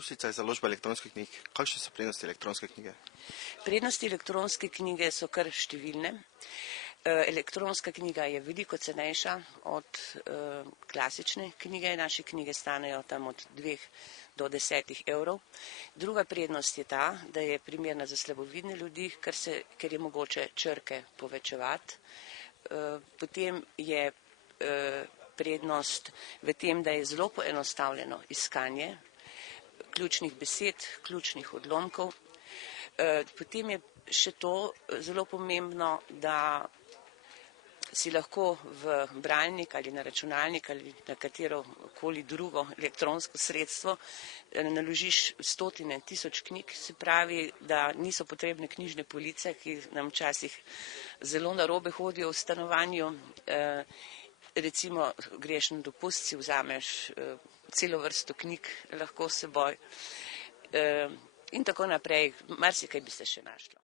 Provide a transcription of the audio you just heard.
Rusica je založba elektronskih knjig. Kakšne so prednosti elektronske knjige? Prednosti elektronske knjige so kar številne. Elektronska knjiga je veliko cenejša od klasične knjige. Naše knjige stanejo tam od 2 do 10 evrov. Druga prednost je ta, da je primerna za slabovidne ljudi, ker je mogoče črke povečevati. Potem je prednost v tem, da je zelo poenostavljeno iskanje ključnih besed, ključnih odlomkov. Potem je še to zelo pomembno, da si lahko v bralnik ali na računalnik ali na katerokoli drugo elektronsko sredstvo naložiš stotine, tisoč knjig, se pravi, da niso potrebne knjižne police, ki nam včasih zelo narobe hodijo v stanovanju. Recimo greš na dopust, si vzameš celo vrsto knjig lahko s seboj in tako naprej, marsikaj bi se še našlo.